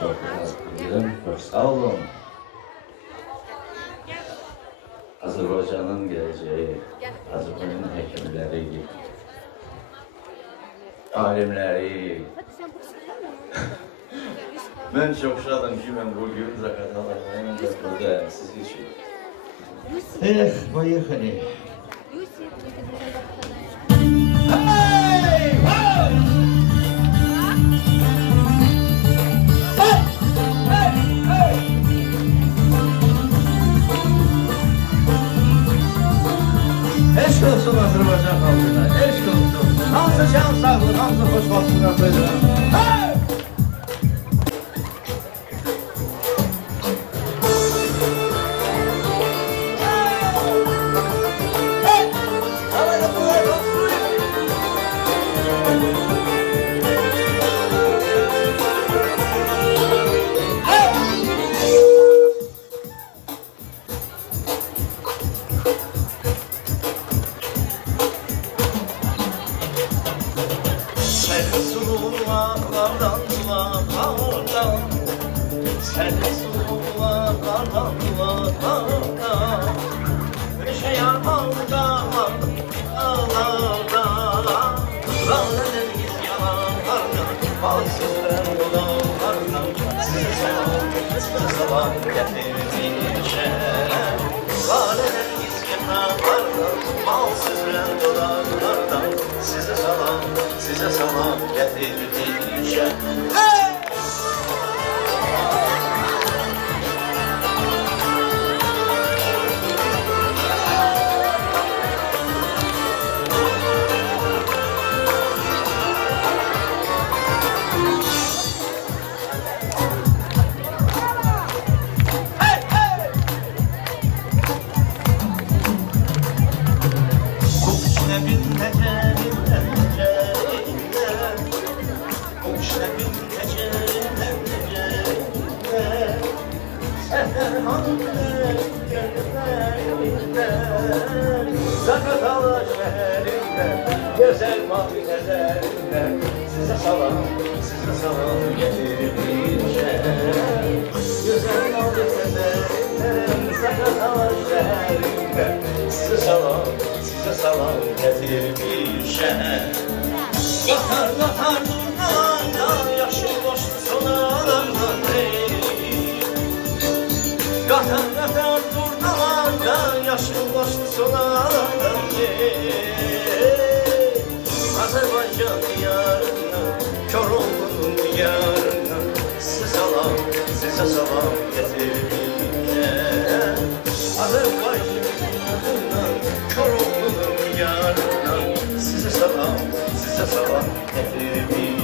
sohbet edelim. Çok sağ olun. Azerbaycan'ın geleceği, Azerbaycan'ın hekimleri, alimleri. Ben çok şadım ki ben bugün Zakatalar'ın da buradayım siz için. Поехали. Hey! Hey! Eşk olsun Azerbaycan halkına, eşk olsun. Hamısı şan sağlık, hamısı xoşbaxtlıqlar duyuram. Hey! Sen sulağlardan Meşe yarmağında ağlarda Laleler isyanlarda Balsızlar olanlarda Size selam getirmişe Laleler isyanlarda Balsızlar olanlarda Size selam getirmişe Zakatalar şehrinde, güzel mavi nezerinde Size salam getirmişe Güzel mavi nezerinde, Zakatalar şehrinde Size salam getirmişe Qatar durnadan, yaşı boşlu sonalardan Qatar durnadan, yaşı boşlu sonalardan Azerbaycan diyarına, Koroğlu'nun diyarına Size salam getirmişe Azerbaycan diyarına, Koroğlu'nun diyarına Size salam getirmişe